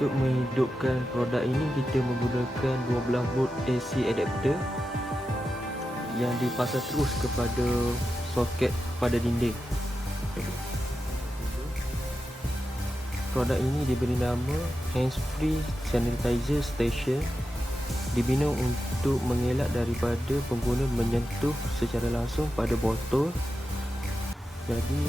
Untuk menghidupkan produk ini, kita menggunakan 12 volt AC adapter yang dipasang terus kepada soket pada dinding. Produk ini diberi nama Hands-Free Sanitizer Station, dibina untuk mengelak daripada pengguna menyentuh secara langsung pada botol. Jadi